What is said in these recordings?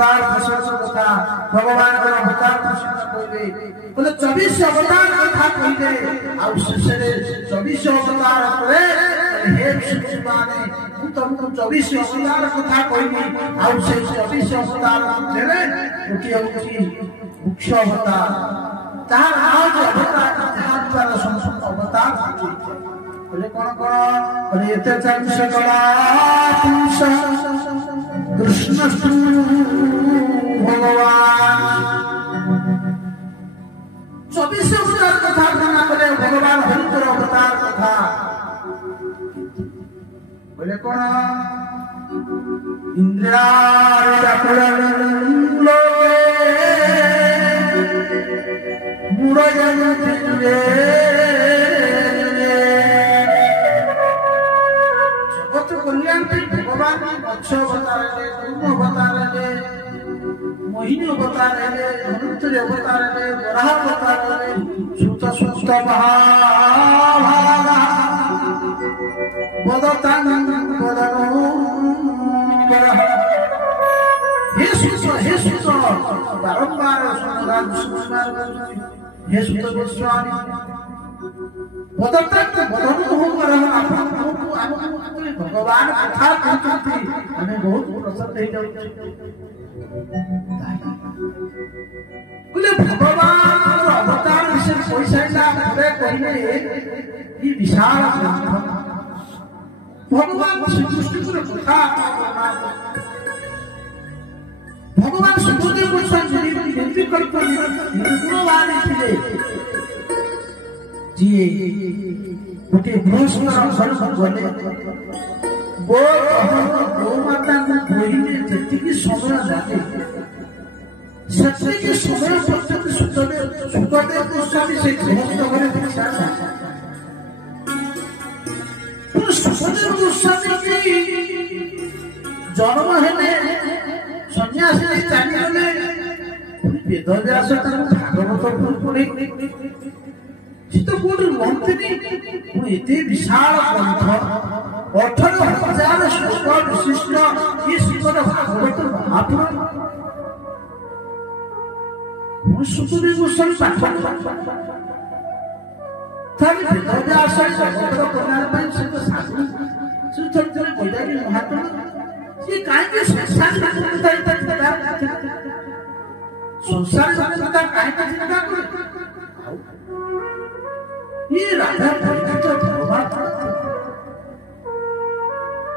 अवतार कथा भगवान अवतार कहले बोले 24 अवतार कथा कहले आ शेषे 24 अवतार परे हे माने तुमको 24 अवतार कथा कहली आ से 24 अवतार देले गोटे होची मुख्य अवतार तार आज अवतार जहां पर संपूर्ण अवतार बोले कौन बोले एते चंद सकला पुरुष कृष्ण भगवान 24 अवतार कथा करना बोले भगवान हरिकर अवतार कथा बोले कौन इंद्रालोके मुरजन जगत कल्याण भगवान मत्स्य अवतार है कूर्म अवतार है मोहिनी अवतार है धनुर्धर अवतार है वराह अवतार है सुत सुत महाभागा बदतानं बदनो हे सुत बारंबार सुनगान हे सुत गोस्वामी बदतानं बदनो हो रहा भगवान कथा कहते हमें बहुत प्रसन्न हो जाते बोले भगवान अवतार विषय पैसा कहले ये विशाल भगवान श्री कृष्ण कथा भगवान सुखदेव गोस्वामी विनती करते निर्गुणवान थे जी गोटे गृहस्थ गले गो माता बहिले जी समय लगे से समय पर्यंत सुखदेव गोस्वामी से गृहस्थ घरे दीक्षा सुखदेव गोस्वामी जन्म हेले सन्यासी चलीगले वेद व्यास भागवत पढ़े तो कोट रुहते विशाल ग्रंथ 18,000 श्लोक विशिष्ट ये श्रीमद भागवत महापुराण सुखदेव गोस्वामी पाठ तभी वेद व्यास जगत कल्याण साधु श्री वैदारी महात्मा ये काहे संसार संसार काहे चिंता करे ये राजा भगवान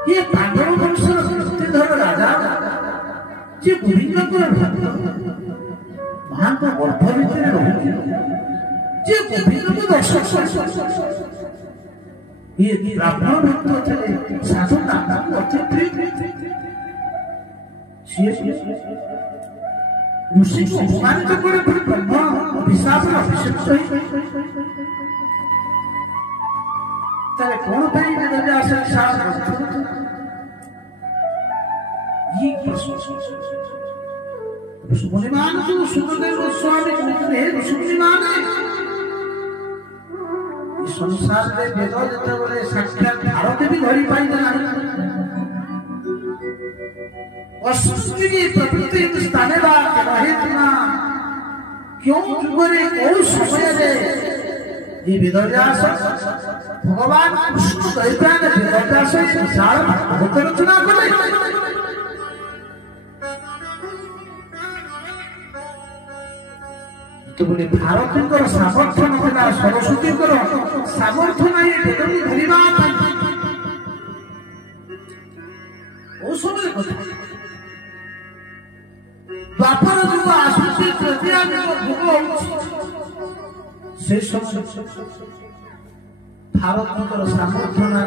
ये पांडव वंश धर राजा जे गोविंद महान को गर्भ भितर रही जे गोविंद को दर्शन ये ब्राह्मण भक्त थे साधु नाम अति प्रिय ऋषि को अपमानित करे ब्रह्म अभिशाप अभिषिक्त तारे कौन भाई वेद व्यास ये मुनिमान जो सुखदेव गोस्वामी कहते हैं मुनिमान संसार में वेद जिते साक्षात भारत भी धरी पाई असृष्टि प्रकृति स्थाने क्यों जुगरे कौ समय ये वेद व्यास भगवान कृष्ण दैत्यान वेद व्यास विशाल भागवत रचना कले तो बोले भारत सामर्थ्य ना सरस्वती सामर्थ्य ना ये वेद धरिबा ओ समय कथा द्वापर जुग आसुची तृतीया जुग भोग से समय भारत सामर्थ्य ना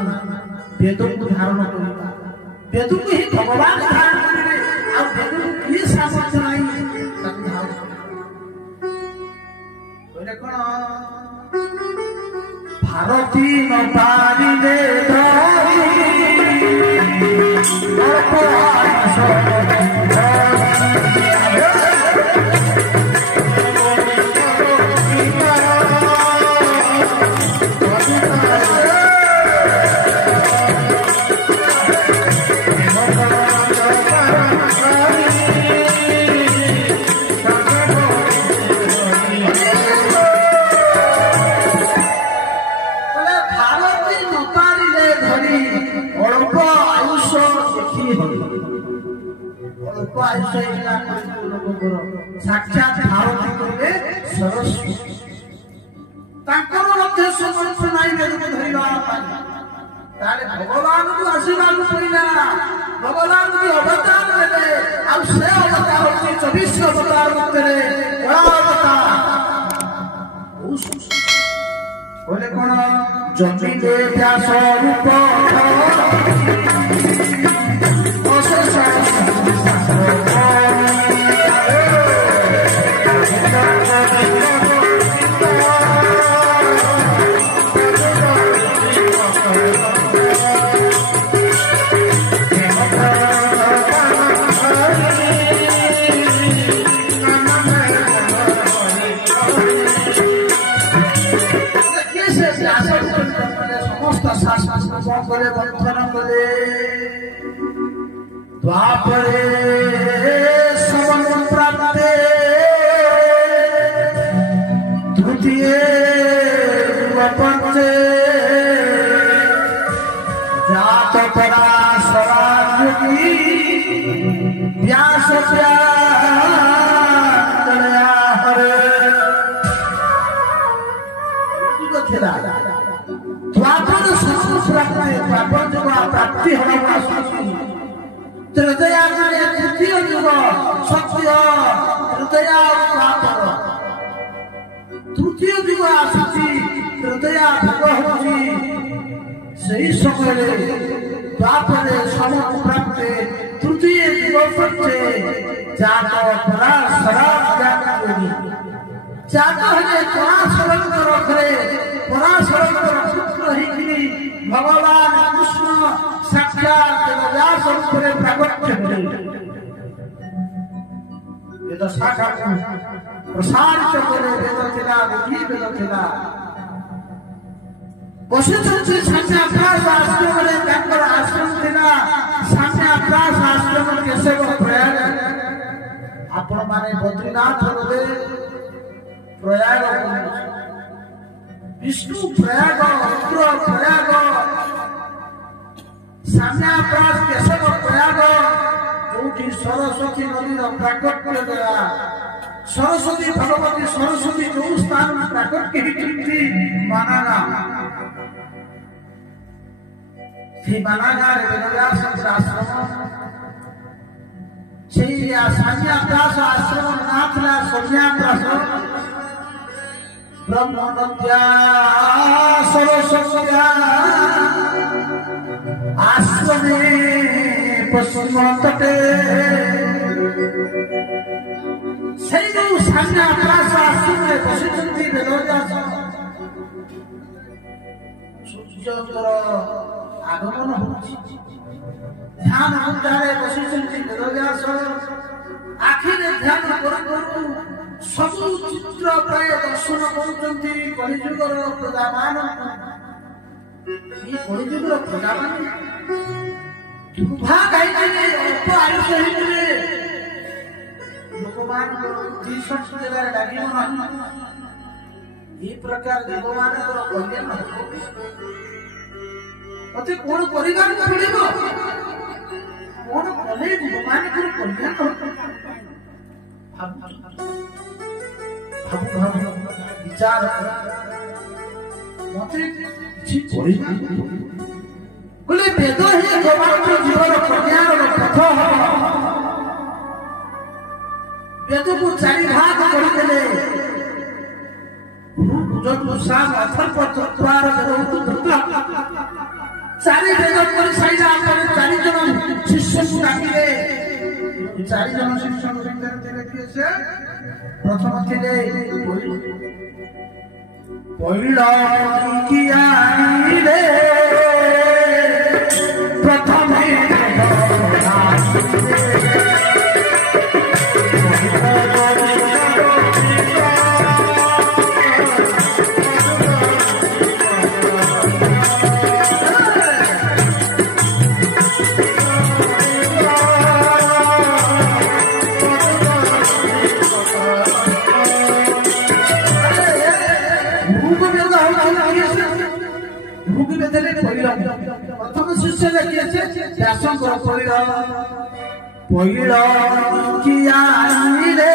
वेद को धारण करना वेद को ही भगवान धारण करेंगे और वेद को ये सामर्थ्य नहीं भारती न पारिले रचना लोक साक्षात भारती कहे सरस्वती समर्थ नहीं वेद धरवा भगवान को आशीर्वाद पड़ा भगवान की अवतार देते अवतार होती 24 अवतार मध्य बोले कौन जमी व्यास रूप कले बंधन कले द्वापरे समन प्राप्ते तृतीय पंचे जात पराशरायुगी व्यास प्राप्ति तृतीय तृतीय युग सत्य तृतीय तृतीय युग आसी तृतीय युग सही समय द्वापरे समन प्राप्ते तृतीय युग जात पराशरा जात है पराशर रखरे पराशर पुत्र ही भगवान कृष्ण साक्षात व्यास रूपे प्रागट्य हुए वेद शाखा प्रसारित करे वेद थिला विधि वेद थिला वशिष्ठ साम्याभ्यास आश्रम रे तांकर आश्रम थिला साम्याभ्यास आश्रम केशव प्रयाग आपण माने बद्रीनाथ रे प्रयाग विष्णु प्रयाग रुद्र प्रयाग साम्याभ्यास केशव प्रयाग जो सरस्वती नदी प्राकट्य गया सरस्वती भगवती सरस्वती जो स्थान में प्राकट्य ही मानागा मानागा वेदव्यास आश्रम साम्याभ्यास आश्रम नाथला सौम्याभ्यास ब्रह्मनद्या सरस्वत्या आश्रमे पश्चिम तटे सही जो साम्याभ्यास आश्रमे बसिचंती वेदव्यास सूर्यकर आगमन होछि ध्यान मुद्रारे बसिचंती वेदव्यास आखिरे ध्यान करू सब चित्र प्राय दर्शन करुचंती कलिजुगर प्रजामान कलिजुगर प्रजामान दुर्भाग अल्प आयुष होइले लोकमान तीर्थ जगह लागिब नहीं प्रकार देवमान कल्याण अते कोन परिवार पड़िबो कोन कले देवमान कल्याण विचार मत बोले वेद ही गोमात्र जीवन कल्याण पथ वेद को चारि भाग करदेले चारि वेद कर साइजा चारि जन शिष्य को डाकिले चारि जन शिष्य को प्रथम थे पहिला किया रे प्रथम प्रथम शिष्य व्यासंकर পইল কি আইরে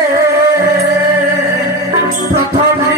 প্রথমে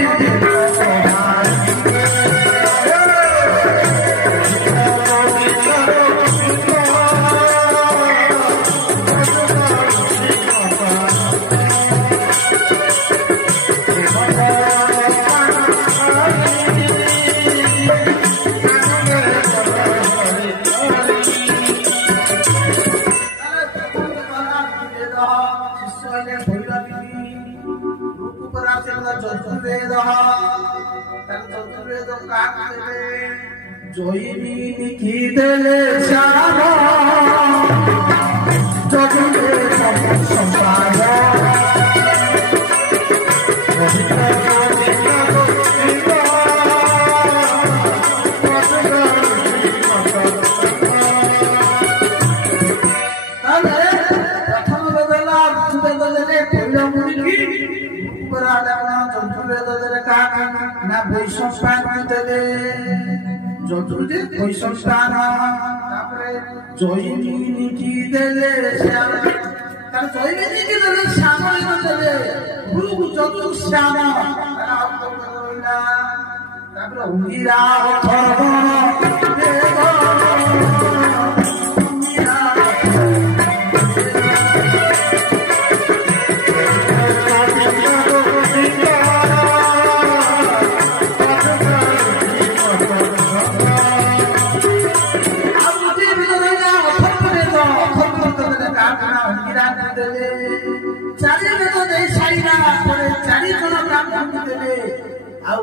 জয়িনী কি দেলে শ্যাম জগতে সংসার চতুর্থে বৈশস্থান তারপরে জয়িনী কি দেলে শ্যাম তার জয়িনী কি দেলে শ্যাম দেলে ভূ চতুর শ্যাম তারপরে অঙ্গিরা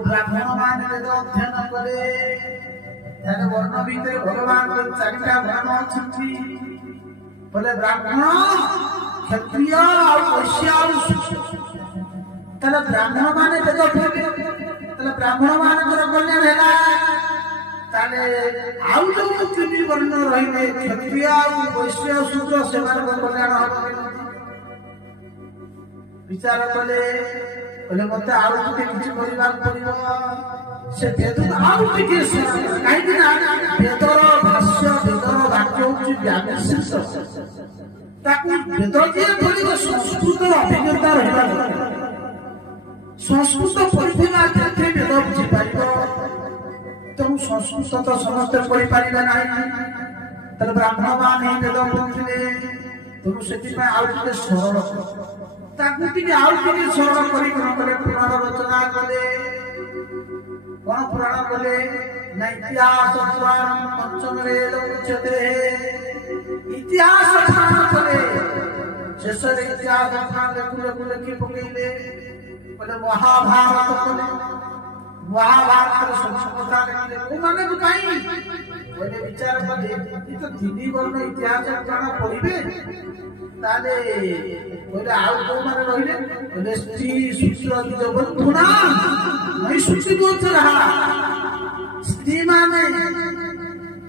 ব্রাহ্মণ মানে অধ্যয়ন করে তাহলে বর্ণ ভিতরে ভগবান চারিটা বর্ণ অଛନ୍ତି বলে ব্রাহ্মণ ক্ষত্রিয় আর বৈশ্য তাহলে ব্রাহ্মণ মানে বেদ পড়বে তাহলে ব্রাহ্মণ ମାନଙ୍କର କଲ୍ୟାଣ ହେଲା ତାହେଲେ ଆଉ ଯୋଉ ତିନି ବର୍ଣ୍ଣ ରହିଲେ କ୍ଷତ୍ରିୟ ଆଉ ବୈଶ୍ୟ ଶୂଦ୍ର ସେମାନଙ୍କ କଲ୍ୟାଣ ହବ ବିଚାର କଲେ बोले मत आउ टिके किछि परिवार पड़िब से वेद आउ टिके काहे ना वेदर भाष्य वेदर वाक्य होछि व्याकरण ताकू वेद जे पड़िब संस्कृत अभिज्ञता रहला संस्कृत पढ़िबा केते वेद बुझि पारिब तो संस्कृत तो समस्त पढ़ि पारिबा नाही तले ब्राह्मण मान वेद पढ़िले तो सेति पय आउ टिके सरल ताकू टिके आउ टिके सरल करी करे पुराण रचना कले कोन पुराण कले इतिहास पुराण पंचम वेद उच्यते इतिहास पुराण कले शेषरे इतिहास पुराण लेखुले कुले की पकेले बोले महाभारत कले महाभारत संस्कृत लेखले को माने काई बोले विचार कले इ तो दिनी वर्ण इतिहास पुराण पढ़िबे ताले बोले आउ को माने रहिले बोले स्त्री सूत्र जबन थुना नहीं सूची बोलते रहा स्त्री माने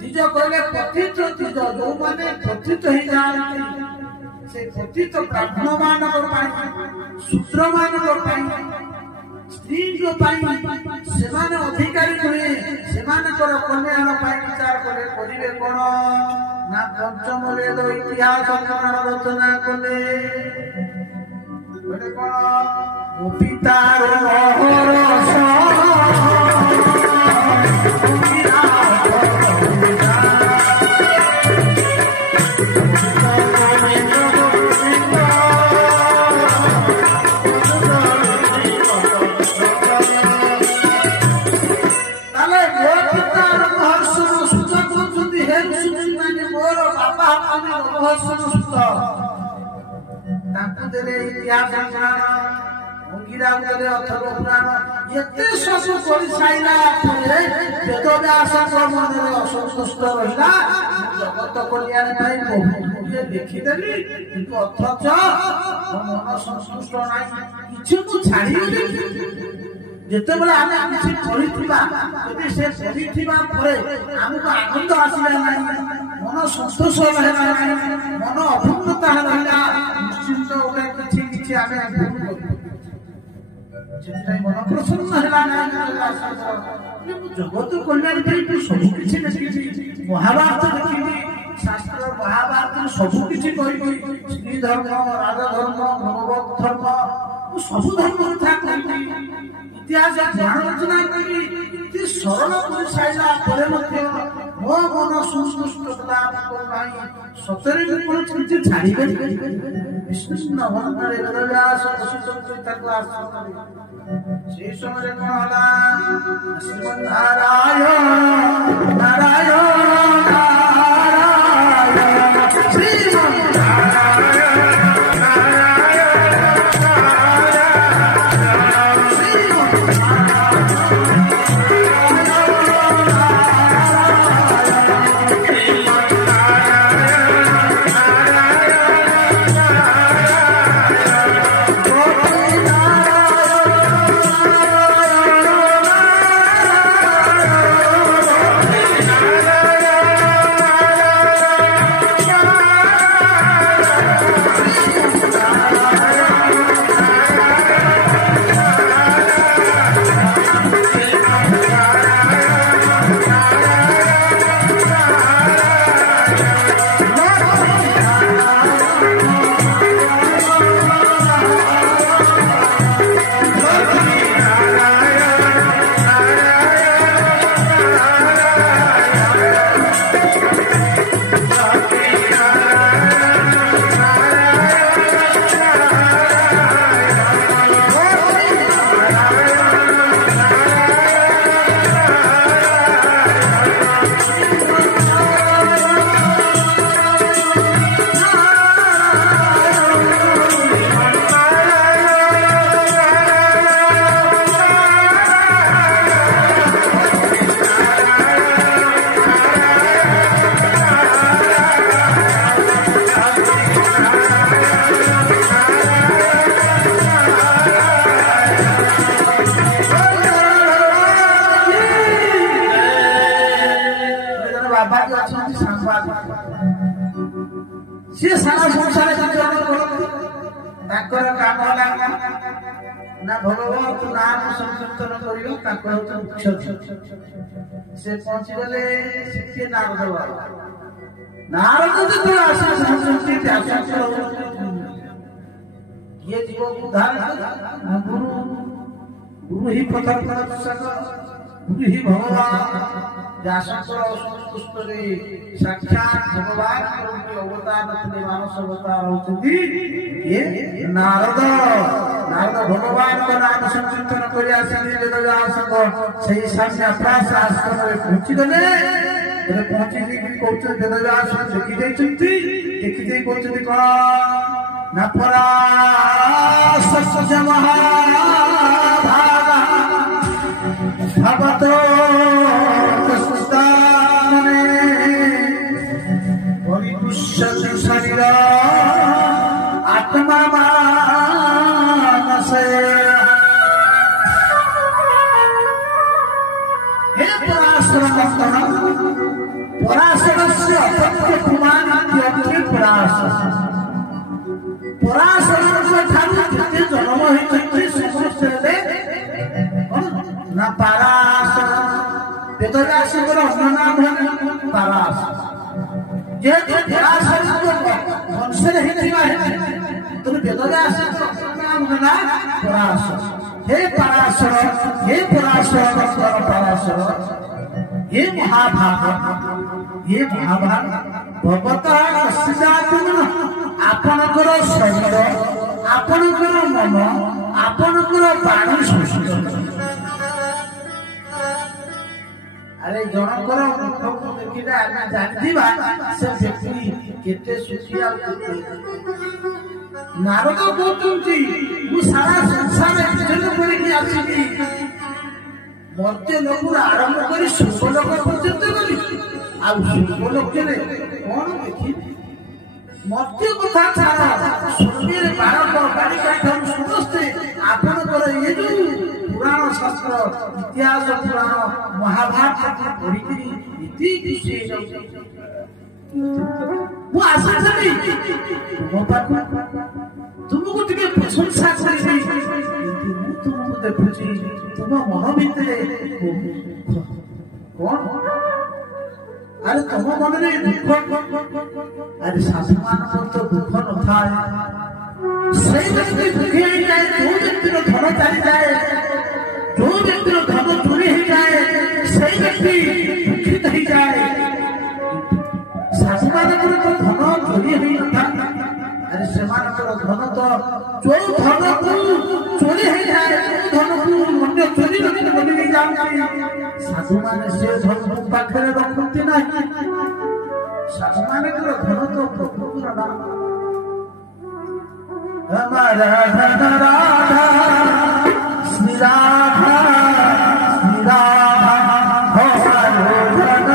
दिज कहले पतित दिज जो माने पतित ही जाती से पतित ब्राह्मण मानव पाई सूत्र मानव पाई स्त्री जो पाई सेमाने अधिकारी हुए सेमाने कर कल्याण पाई विचार करे करिवे कोन ना पंचम वेद इतिहास पुराण रचना कले बोले कोन पितार महरस इतिहास पुराण अंगिरा अथर्व पुराण एते सब कर साइला वेद व्यास मन असंतुष्ट रहिला जगत कल्याण पाई बहुत देखिदेली किंतु अथच मन संतुष्ट नाही किछु तो छाड़ी जेते बेला आमे किछि पढिथिबा जदि से पढिथिबा परे हमको आनंद आसीला नाही मन संतोष रहला नाही मन अपूर्णता रहला निश्चित ओटा किछि किछि आमे भूल करू जेते मन प्रसन्न रहला नाही जगत कल्याण पाई सब किछि देखिछि महाभारत देखिछि शास्त्र महाभारत सबु किछि कहि स्त्री धर्म राजा धर्म भगवत धर्म सबु धर्म कथा कहि इतिहास ज्ञान रचना करि कि सरल पुरुष साइला परे मध्य मो मन सुसुष्ट लाभ करनाई सतरे गुण किछि छाड़िबे विष्णु भगवान वेदव्यास वशिष्ठ ताको आश्रम से समय कोन होला श्रीमन नारायण नारायण सारा संसार काम ना भगवत नाम संकीर्तन कर से पहुंची गले से नारद नारद ये जीव उद्धार गुरु गुरु ही पथर गुरु ही भगवान साक्षात भगवान अवतार मानस अवतार होती ये नारद नारद भगवान का नाम संकीर्तन कर आश्रम में पहुंची गले पहुंची वेदव्यास देखी देखी कौन न परा सत्य महाभागा भगवतो शरीर आत्मा मानसे हे पराशर पराशरस्य अपत्य कुमार पराशर ठाकुर जन्म होती समस्ते ना पराशर वेदव्यास अन्य नाम है पराशर जेहेतु पराशर वंश नहीं तुम वेदव्यास नाम है पराशर हे पराशर पराशर ये महाभाग भगवतः आपणकर शरीर आपणकर मन आपणकर प्राण संस्कृत अरे जनकर देखिले आमे जानथिबा से व्यक्ति केते सुखी आ नारद कहउछि मु सारा संसार इज्जत करि कि आछि मर्त्य लोक आरंभ करी सुखलोक पर्यंत गली आ सुखलोक रे कोन देखि मर्त्य कथा छाड़ा स्वर्गीय बालक बालिका ठन समस्ते आपनकर ये जो पुराण शास्त्र इतिहास पुराण महाभारत पढ़ी इति खुशी वो आशा थी मो पाख तुमको टिके प्रशंसा करी तुमको देखुची तुम मन भितर कौन अरे तुम मन में दुख अरे सासू मान तो दुख न थाए सही व्यक्ति दुखी हो जाए जो व्यक्ति धन चली जाए जो व्यक्ति धन चोरी हो जाए सही व्यक्ति दुखित हो जाए सासू मान तो धन चोरी हो था अरे से धन तो जो धन को चोरी हो जाए जो धन को अन्य चोरी बनी नहीं जाती सासू मान से धन को पाखे रखती ना सासू मान धन तो प्रभुर नाम हमारा धन राधा श्री राधा श्री राधा हमारो धन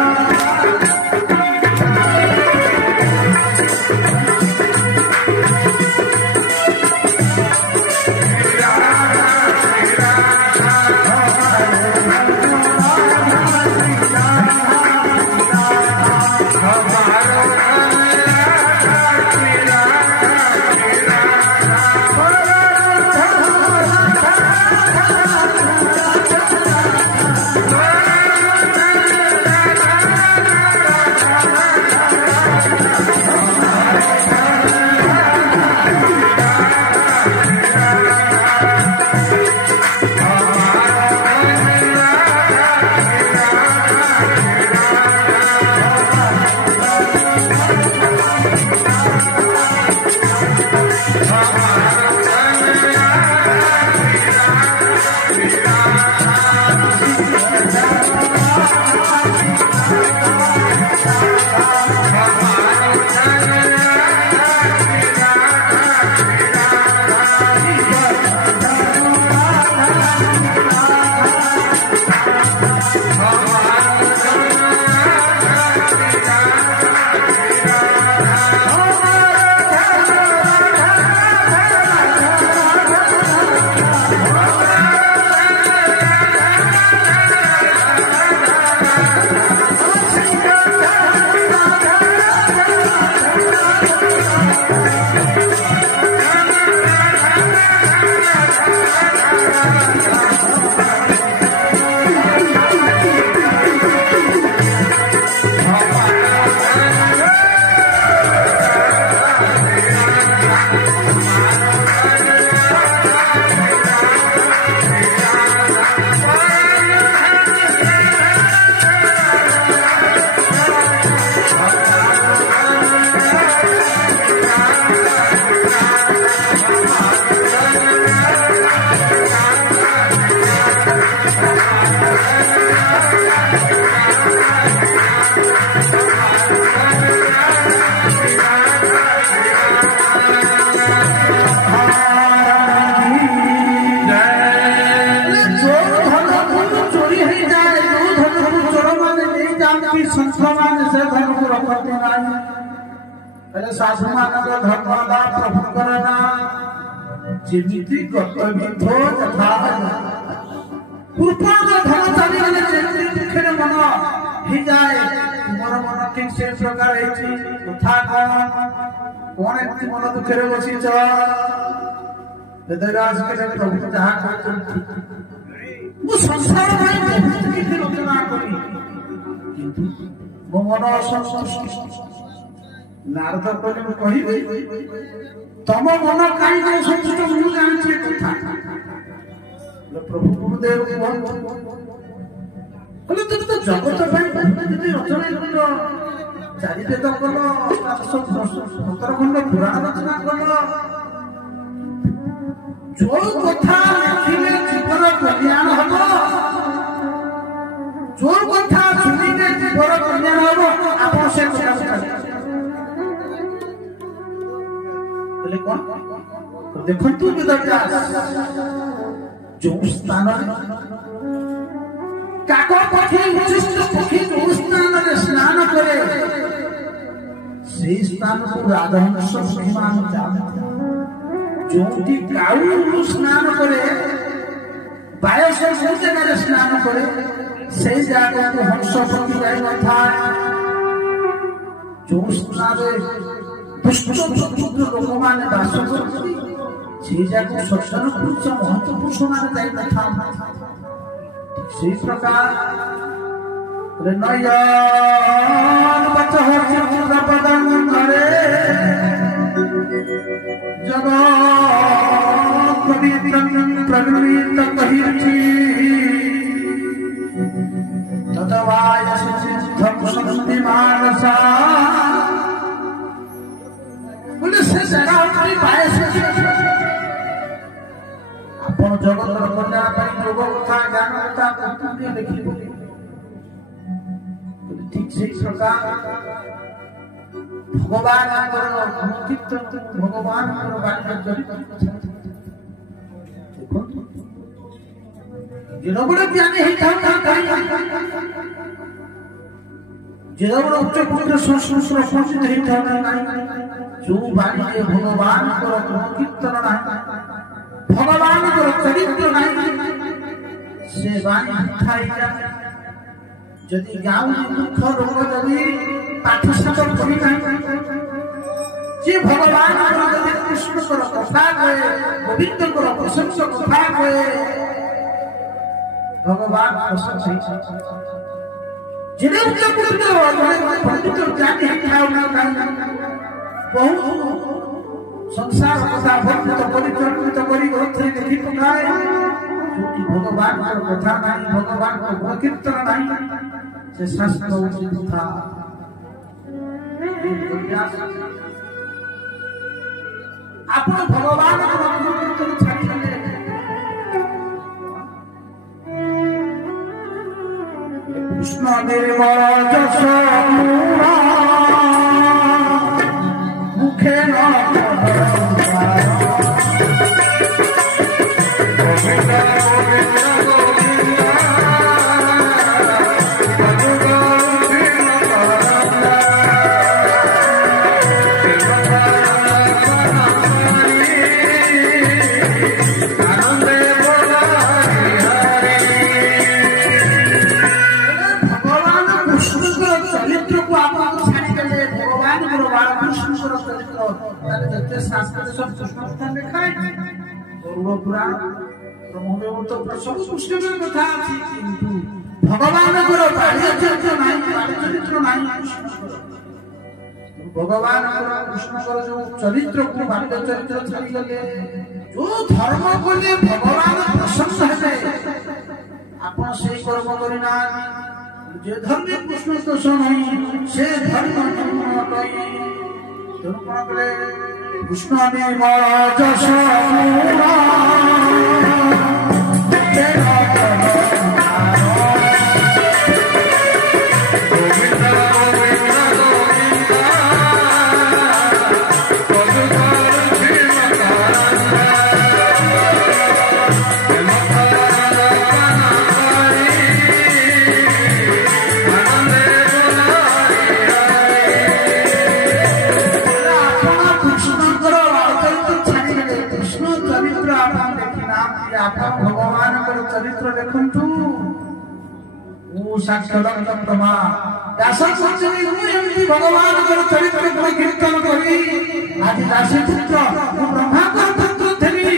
सासू मान धर्मदा प्रभु करना जेमिति कर्तव्य यथा पूर्वज धन चली गले जेमिति दुखे मन ही जाए मोर मन ठीक से प्रकार है कथा कौन एमती मन दुखे बसी वेदव्यास के प्रभु जहाँ कहते संसार भाई बहुत किसी रचना करी किंतु मो मन असंतुष्ट नारद कहले कहिबे तम मन काई जे संतुष्ट मु जानछि कथा प्रभु गुरुदेव कहले तुम तो जगत भाई जदी रचना करो चारि वेद करो 17 खंड पुराण रचना करो जो कथा लिखिले जीवन कल्याण हबो जो कथा सुनिले जीवन कल्याण हबो आपण से कथा कौन देखो तू वेदव्यास जो स्थान काको पक्षी उचिष्ट पक्षी जो स्थान में स्नान करे से स्थान को राजहंस सम्मान जानते जो काऊ स्नान करे बायस से जगह स्नान करे से जगह को हंस पक्षी जाई न था जो स्थान पुष्प लोक मान बास करती से जगह सज्जन पुरुष महत्व पुरुष मान जाई न था से प्रकार नयन बचह चित्र पदंगरे जगत प्रगृहीत कहिर्ची ततवायसि सिद्धं शक्ति मानसा बोले से जगह अपनी पाए से अपन जगत कल्याण ପାଇଁ ଯୋଗ କଥା ଜ୍ଞାନ କଥା ପୁଣ୍ୟ ଲେଖିବ ठीक से प्रकार भगवान भगवान जिनबड़ ज्ञानी जिनबड़ उच्च पुत्र संस्कृत संस्कृत जो बाणी भगवान कीर्तन भगवान चरित्र से बाणी जदि गाँव दुख रोग जदि पाठशाठ पढ़ी ना जे भगवान कृष्ण कथा कहे गोविंद प्रशंस कथा कहे भगवान पंडित ज्ञानी बहुत संसार कथा वर्णित परिचर्चित करी ग्रंथ लिखि पकाए भगवान कथा नहीं भगवान गुण कीर्तन नहीं से शास्त्र उचित था आपण भगवान गुण कीर्तन छाड़िले कृष्ण देव जस मुखे न भगवान भगवान कृष्ण जो चरित्र को बाल्य चरित्र छाड़ी गले जो धर्म कले भगवान प्रशंसा है आपण से कर्म करिना जे धर्म कृष्ण दोष नहीं से धर्म नहीं कृष्ण देव जस भगवान चरित्र देखु साक्षात ब्रह्मा भगवान चरित्र कीर्तन करी आज दासी पुत्र ब्रह्मा पुत्र थी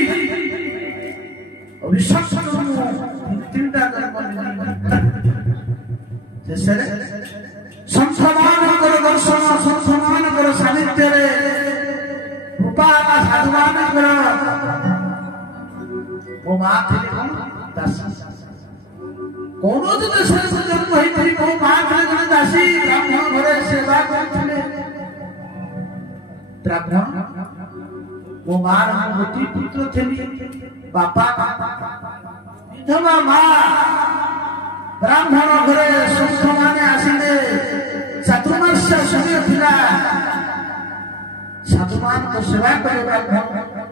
संसमान दर्शन संसमान सानिध्य रूपा साधुमान वो माँ थी दासी कौन तो देश से जन्म होई थी वो माँ थी दासी ब्राह्मण घरे सेवा करथिले ब्राह्मण वो माँ गोटी पुत्र थी बापा विधवा माँ ब्राह्मण घरे संत माने आसिले चातुर्मास समय थिला साधुमान को सेवा करे ब्राह्मण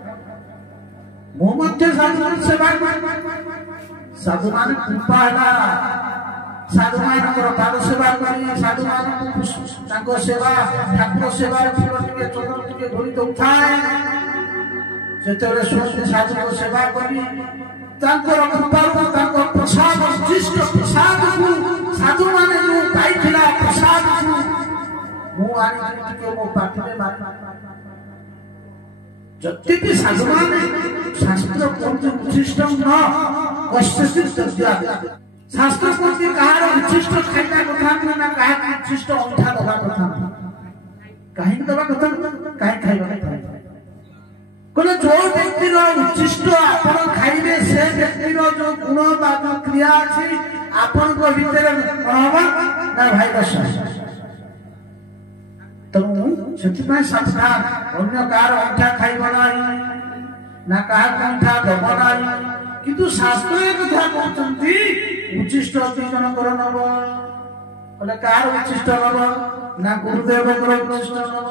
साधुमान सेवा साधुमान कृपा है साधुमान पाद सेवा करी साधुमान सेवा ठाकुर सेवा चंद्र टे धोई दौथा से साधु को सेवा करी कृपा प्रसाद उचिष्ट प्रसाद को साधु माने जो पाई प्रसाद को मो पाटिले जति साधुमान शास्त्र उचिष्ट न कष्ट शास्त्र कहते कहार उच्छिष्ट खाइबा कथा ना कहा उच्छिष्ट अंठा दबा कथा कहीं दबा कथा कहीं खाइबा कथा कोले जो व्यक्ति रो उच्छिष्ट आपण खाइबे से व्यक्ति रो जो गुण बा जो क्रिया अछि आपण को भीतर कहबा ना भाई बस तो ସେଥିପାଇଁ ସାବଧାନ ଅନ୍ୟ କାହାର ଅଣ୍ଠା ଖାଇବ ନାହିଁ ନା କାହାର ଅଣ୍ଠା ଦବ ନାହିଁ କିନ୍ତୁ ଶାସ୍ତ୍ର ଏ କଥା କହୁଛନ୍ତି ଉଚ୍ଚିଷ୍ଟ ଜଣଙ୍କର ନବ କହିଲେ କାହାର ଉଚ୍ଚିଷ୍ଟ ନବ ନା ଗୁରୁଦେବଙ୍କର ଉଚ୍ଚିଷ୍ଟ ନବ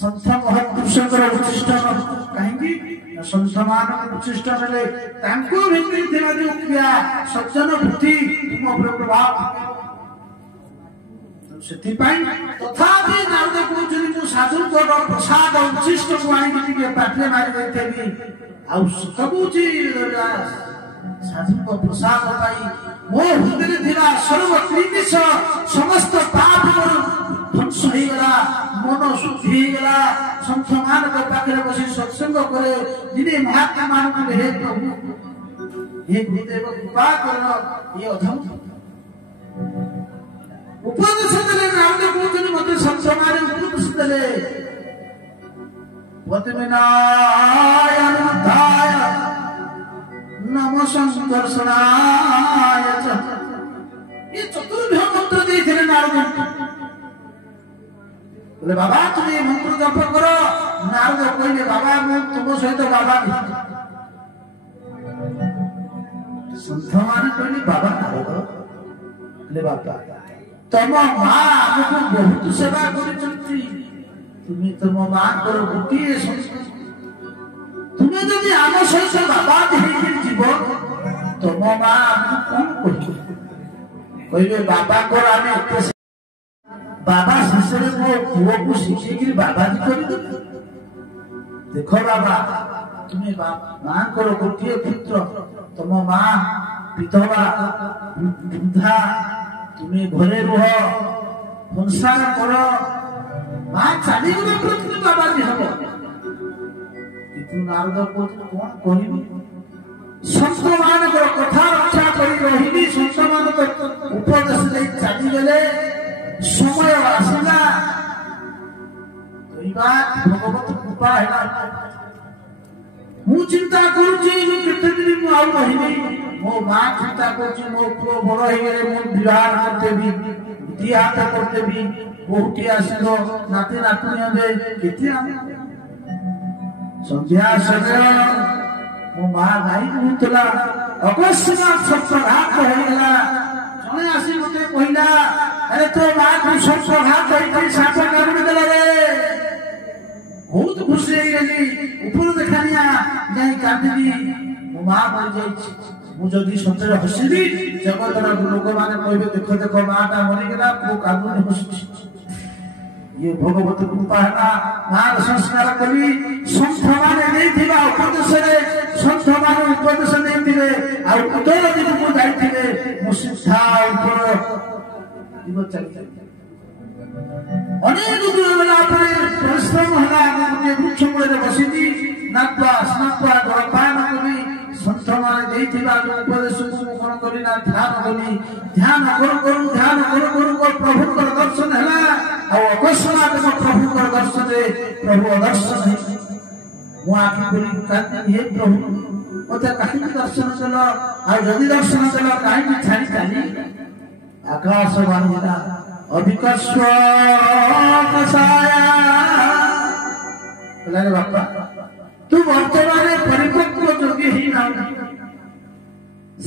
ସନ୍ଥ ମହାପୁରୁଷଙ୍କର ଉଚ୍ଚିଷ୍ଟ ନବ କାହିଁକି ସନ୍ଥମାନଙ୍କ ଉଚ୍ଚିଷ୍ଟ ନେଲେ ତାଙ୍କ ଭିତରେ ଥିବା ଯେଉଁ କ୍ରିୟା ସଜ୍ଜନ ବୁଦ୍ଧି ତୁମ ଉପରେ ପ୍ରଭାବ ସେଥିପାଇଁ ତଥାପି ନାରଦ କହୁଛନ୍ତି ମୁଁ ସାଧୁଙ୍କର ପ୍ରସାଦ ଉଚ୍ଚିଷ୍ଟକୁ ଆଣିକି ଟିକେ ପାଟିରେ ମାରି ଦେଇଥିଲି ଆଉ କହୁଛି ସାଧୁଙ୍କ ପ୍ରସାଦ ପାଇ ମୋ ହୃଦୟରେ ଥିବା ସର୍ବ କ୍ଲେଶ ସମସ୍ତ ପାପ ମୋର ଧ୍ୱଂସ ହେଇଗଲା ମନ ଶୁଦ୍ଧି ହେଇଗଲା ସନ୍ଥମାନଙ୍କ ପାଖରେ ବସି ସତ୍ସଙ୍ଗ କରେ ଦିନେ ମହାତ୍ମା ମାନଙ୍କୁ ହେ ପ୍ରଭୁ ହେ ଗୁରୁଦେବ କୃପା କର ଏ ଅଧମ उपदेश देले नारद कहते मते संसारे उपदेश देले पद्मनाय अनुधाय नम संदर्शनाय ये चतुर्भ्य मंत्र देथिले नारद बोले बाबा तुम ये मंत्र जप करो नारद कहले बाबा मैं तुम सहित बाबा संत माने कहले बाबा नारद ले बाबा तम माँ आमको बहुत सेवा करिसंती तुम्हें तम माँ कर गोटे तुम्हें जदि आम सहित बाबा हेकि जीव तम माँ आमको कौन कहबे बाबा को आमे बाबा शिष्य मो पुओ को शिक्षे बाबा जी कर देखो बाबा तुम्हें माँ कर गोटे पुत्र तम माँ विधवा वृद्धा तुम्हें घरे रुह संसार कर माँ चली गले तुम बाबा जी हम किंतु नारद को कौन कहबी संत मान कथा रक्षा कर रही संत मान उपदेश दे चली गले समय आसला भगवत कृपा है मु चिंता करुची केते दिन मु आउ रहिबी मो मां चिंता करुची मो पुओ बड़ हो गले मु विवाह करते भी दिहात करते भी बहुटी आसिलो नाती नातुनी हबे केते संध्या समय मो मां गाई कहतला अकस्मात सप्तघात हो गला जने आसी मते कहिला अरे तो मां को सप्तघात होई साप काटि देला रे बहुत खुशी हो गई ऊपर देखानिया नहीं काटिदी मो मां मर जाई मु जदी सତରେ हसिबी जगतर लोक माने कहबे देखो देखो माटा मरि गेला को कागुनी हसुची ये भगवत कृपा है मां संस्कार करी संत माने नहीं थिबा उपदेश रे संत माने उपदेश नहीं थिबे आ उतर दिन को जाई थिबे मु सिद्धा ऊपर जीव चली अनेक दूर वाला पर परिश्रम हला के वृक्ष मूले बसिती नात्वा स्नात्वा गोपान करी संत माने देथिबा जो उपदेश को कोन करी ना ध्यान करी ध्यान करू को प्रभु को दर्शन हला आ अकस्मात को प्रभु को दर्शन दे प्रभु दर्शन है मु आखि बोली काती हे प्रभु ओते काहे दर्शन चलो आ जदी दर्शन चलो काहे छाड़ी काली आकाश वाणीला अभिकस्व कसाया बोले बापा तू वर्तमान परिपक्व योगी ही ना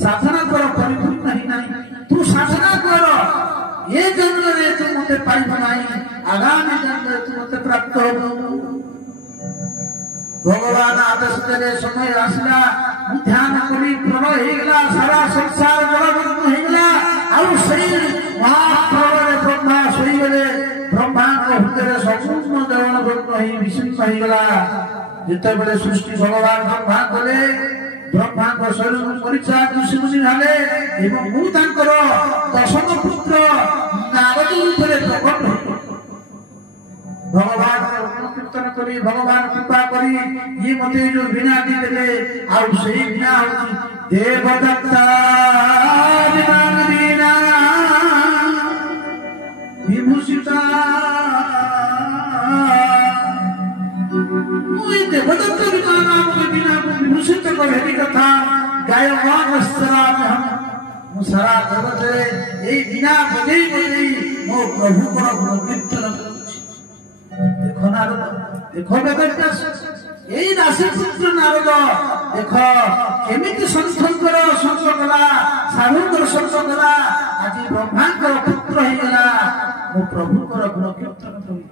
साधना कर परिपूर्ण ही नहीं तू साधना कर ये जन्म रे तू मते पाइब नहीं आगामी जन्म रे तू मते प्राप्त हो भगवान आदेश देले समय आसला ध्यान करी प्रलय हो गला सारा संसार जलमग्न हो गला और सही महाप्रलय ब्रह्मा सोई गले ब्रह्मा को हृदय संपूर्ण जलमग्न ही विषिन्न हो गला जिते बड़े सृष्टि भगवान ब्रह्मा कले ब्रह्मा को शरीर परीक्षा ऋषि मुनि भाले एवं मु तांकर दशम पुत्र नारद रूपे प्रकट भगवान कीर्तन करी भगवान कृपा करी ये मते जो बिना दी देले आ सही बिना होती देवदत्ता मुझे देवदत्त विमान बिना विभूषित को हेरी कथा गायमान वस्त्रा में हम मुसारा जगत ये बिना बजई बजई मो प्रभु को गुण कीर्तन देखो नारद देखो बेदव्यास यही राशिपुत्र नारद देख केमिति संतंकर संग कला साधुंकर संग कला आज ब्रह्मांकर पुत्र हो गला मो प्रभुकर गुण कीर्तन करी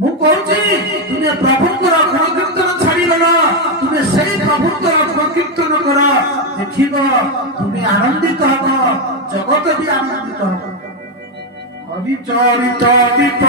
मु कहूची तुमे प्रभुकर गुण कीर्तन छाड़ी गलो तुमे सेई प्रभुकर गुण कीर्तन कर देखिबो तुमे आनंदित हो जगत भी आनंदित हो कवि चरित दीप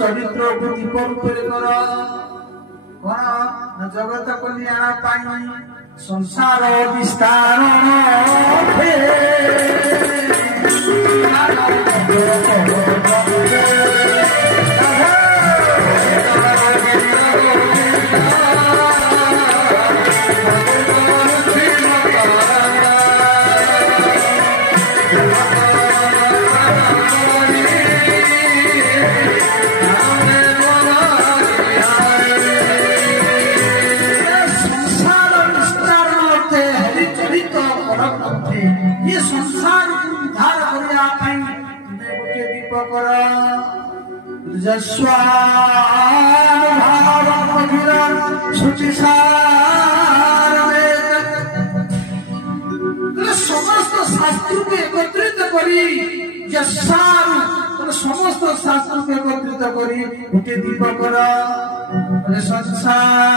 चरित्र को दीप रूपे कर कौन जगत कल्याण पाई संसार विस्तार समस्त शास्त्र को एकत्रित करी समस्त शास्त्र को एकत्रित करी गोटे दीप कर ये संसारी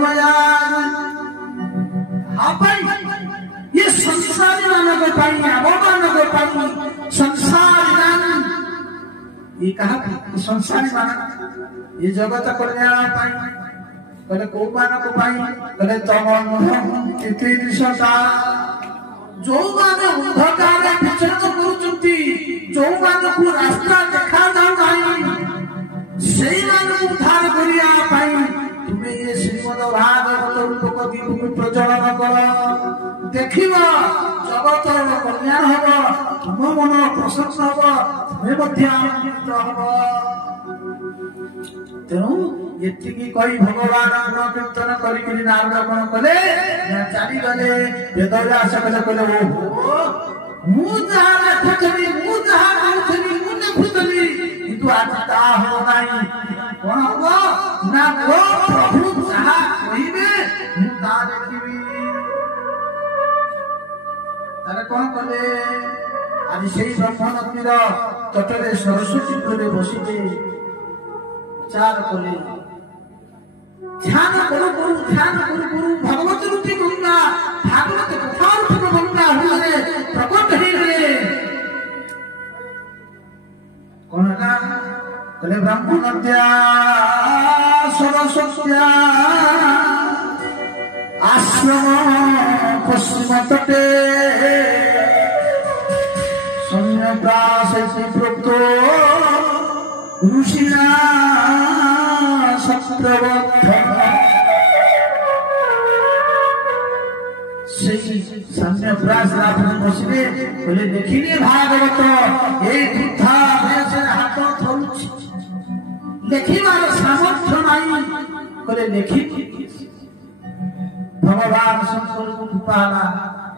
मानक संसार ये कहा संसारी मानक ये जगत कल्याण पाई कहले को मानक पाई कहले तम तिथि दिशता जो माने अंधकार विचरण करूचंती जो माने को रास्ता देखा जाऊ नाही सेई माने उद्धार करिया पाई तुमे ये श्रीमद् भागवत रूपक दीप प्रज्वलन कर देखिबा जगत कल्याण होगा तुम मन प्रसन्न होगा तुम्हें मध्य आनंदित होगा तेणु ये भगवान गुण कीर्तन करी नारद कौन कले चली गले वेदव्यास कले कले मु जहा देखुथली मु जहा कहूथली मु देखुथली किंतु आज ता हो नाही कोन हो ना को प्रभु जहा कहिबे मु ता देखिबी तारे कौन कले आज सेई ब्रह्म नदीर तटरे सरस्वती कूले बसिके विचार कले ध्यान करू भगवत रूपी गंगा भागवत कथा रूपी गंगा हुए प्रकट ही गए कौन ना कले ब्रह्म नद्या सरस्वत्या आश्रम पश्चिम तटे संन्यास प्रोक्त ऋषिना सत्रवत्थ संन्यास बसले बोले देखिले भागवत ये वृद्धा हाथ थरुछि लेखिबार सामर्थ्य नहीं बोले लेखि भगवान शंकर को पाला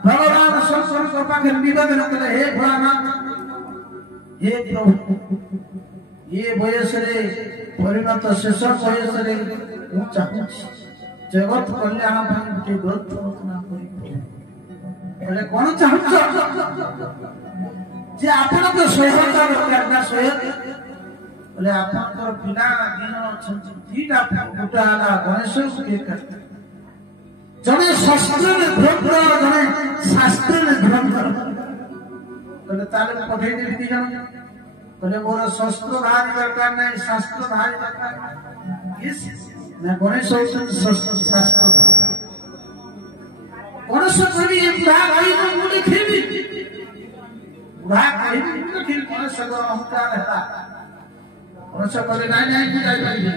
भगवान शंकर को पाके निवेदन करे हे भोलानाथ हे प्रभु ये बयस रे परिणत शेष बयस रे मु चाहूँ जगत कल्याण गोटे ग्रंथ रचना करे कौन चाहूँ जे आपण तो सहायता दरकार बोले आपनकर पिला दिन अछंती दीटा गोटा आला गणेश के करता जने शास्त्र में भ्रम जने शास्त्र में भ्रम बोले ताले पठे दे दी जन कहले मोर शस्त्र धारी दरकार नहीं शास्त्र धारी दरकार किस ना गणेश शस्त्र शास्त्र गणेश कवि बुढ़ा भाई को मुझे खेली बुढ़ा भाई को खेल गणेश का अहंकार है गणेश कहले नहीं नहीं तू जाई पारिबे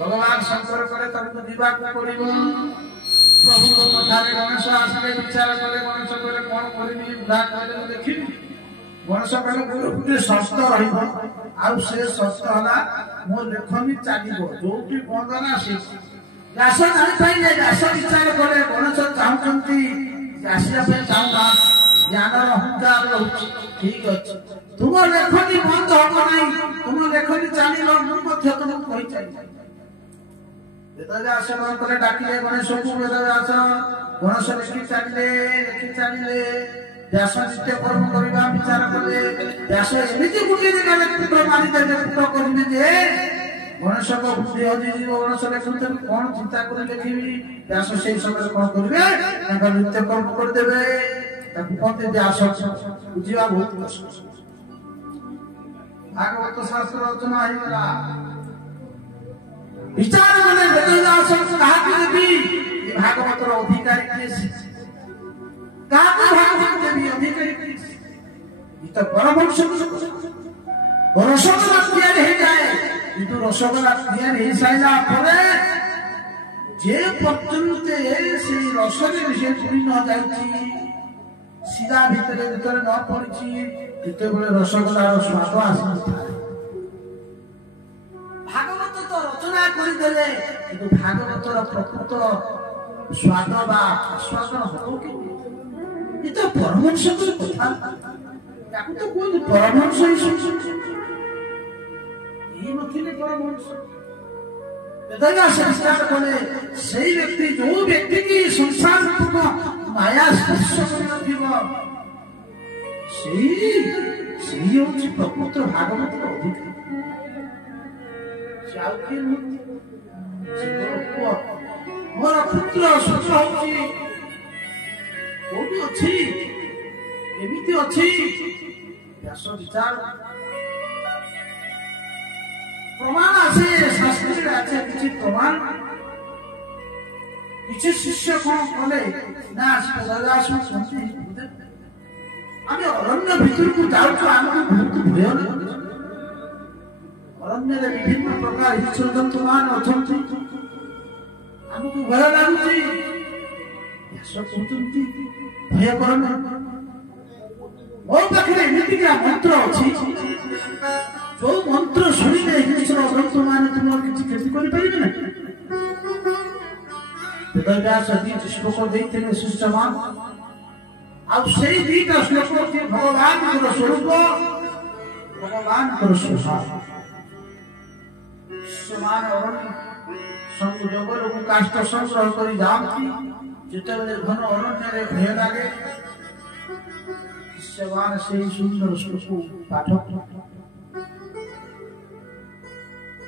भगवान शंकर करे तुमको जीवा को पड़िबो प्रभु को कथारे गणेश आसले विचार करे गणेश कहले कोन करबी बुढ़ा कहले देखिबी गणेश कहले गोटे शस्त्र रहिबो आ से शस्त्र हला मो लेखनी चालिबो जोटी बंदना से व्यास जानि पाइले व्यास विचार करे गणेश चाहउछंती आसिया पे चाहूगा ज्ञान अहंकार रहउछ ठीक अछि तुम लेखनी बंद हो नाही तुम लेखनी चालिबो मु मध्य तुमको कहि चाहि वेदव्यास करे डाकिले गणेश को वेदव्यास गणेश लेखि चालिले व्यास नित्य कर्म करबा विचार करले व्यास एमिति बुद्धि देले पुत्र मारि देले पुत्र करिबे जे गणेश को बुद्धि होजी गणेश लेखुते कोन चिंता कर लेखिबी व्यास से समय कोन करबे ताका नित्य कर्म कर देबे ताकु कोते व्यास बुझिबा बहुत कष्ट भागवत शास्त्र रचना हिला विचार करले वेदव्यास कहा कि देवी भागवत रो अधिकारी के काका भागवत देवी अधिकारी तो परमहंस रसगोल्ला तैयार हो जाए किंतु रसगोल्ला तैयार हो साइला परे जे पर्यंत से रसरे विषय पूरी न जाई सीधा भीतर भीतर न पड़ची केते बेले रसगोल्ला रो स्वाद आसी भागवत तो रचना करि देले किंतु भागवत रो प्रकृत स्वाद बा आस्वादन हो कि ये तो परमहंस की कथा याकू तो कोई परमहंस ही सुन ये नथिले परमहंस वेदव्यास विचार कले सही व्यक्ति जो व्यक्ति की संसार को माया स्पर्श करथिबो सही होची प्रकृत भागवत को अधिक चाउकी मोर पुत्र सुख होची कोटी अछि एमिति अछि व्यास विचार प्रमाण আছে শাস্ত্রে আছে কিছু প্রমাণ কিছু শিষ্য কোন বলে না বেদব্যাস শুনছি আমি অরণ্য ভিতরକୁ যাଉଛୁ ଆମକୁ ବହୁତ ଭୟ ଲାଗୁଛି ଅରଣ୍ୟରେ ବିଭିନ୍ନ ପ୍ରକାର ଜୀବଜନ୍ତୁ ମାନ ଅଛନ୍ତି ଆମକୁ ଭୟ ଲାଗୁଛି व्यास कहते भय करना मो पाखे एमती मंत्र अच्छी जो मंत्र शुणिले हिंसर अग्रंथ मान तुम किसी क्षति करें ना वेदव्यास दीट श्लोक देते शिष्यमान आई दीटा श्लोक भगवान स्वरूप भगवान स्वभाव शिष्यमान संयोग काष्ठ संग्रह कर जाती जितेबले घन अरण्य भय लगे शिष्यमान से सुंदर श्लोक पाठ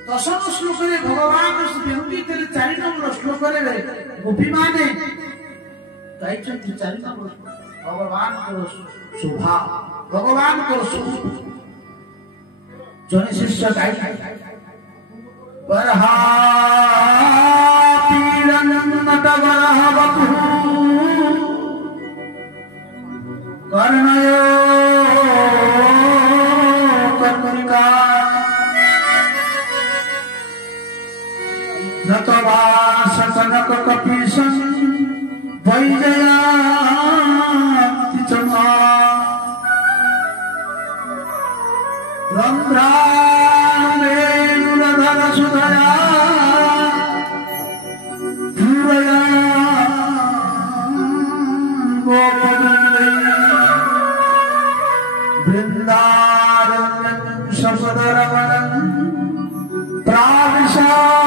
दशम श्लोक भगवान व्यक्ति 4 नंबर श्लोक गोपी माने गाई 4 नंबर भगवान स्वभाव भगवान स्वरूप जन शिष्य गाई बरहा कर्णयो कर्मणिका नतवासकनक कपीशं वैजयन्ति च मा रन्ध्राणुरेणुरधर सुधया वृंदारण्यं शपदरमणं प्राविशागीतकीर्तिः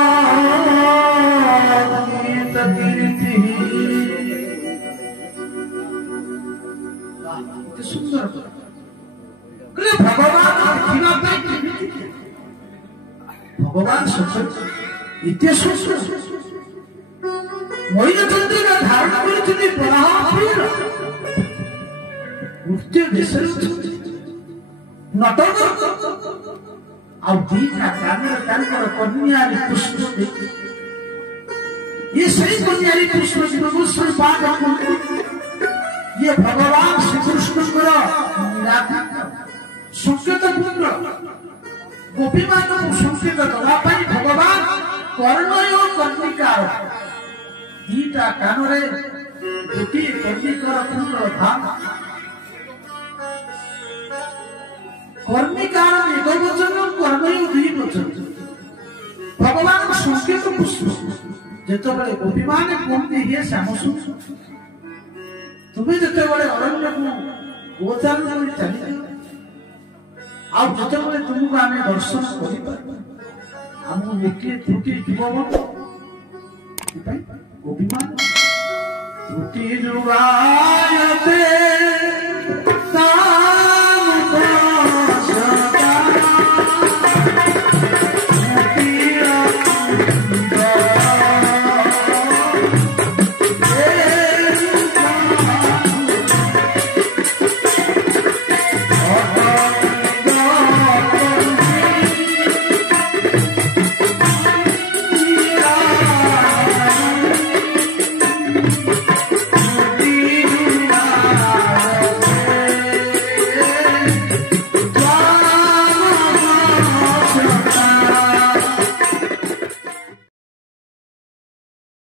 सुंदर भगवान भगवान सत्य इतने सुंदर मयूरचंद्रिका धारण करते मृत्यु देश नटवर ଆଉ ଦିଟା କାନରେ ତାଙ୍କର କନ୍ୟାରୀ ପୁଷ୍ପ ये सही कन्यारी पुष्प श्री पाठ ये भगवान श्री कृष्ण संकेत पुत्र गोपी मान संकेत दवा भगवान कर्णय कर्णिकार दीटा कानरे गोटे कर्णिकर पुत्र धाम कर्णिकार एक वचन कर्णय दुई वचन भगवान संकेत पुष्प जेतबले गोपी माने कहते हे श्याम तुम्हें जेतबले अरण्य को गोचार कर चली आ जेतबले तुमको आमे दर्शन करि पार हमको एके त्रुटि जीवबत गोपी मान त्रुटि जुगायते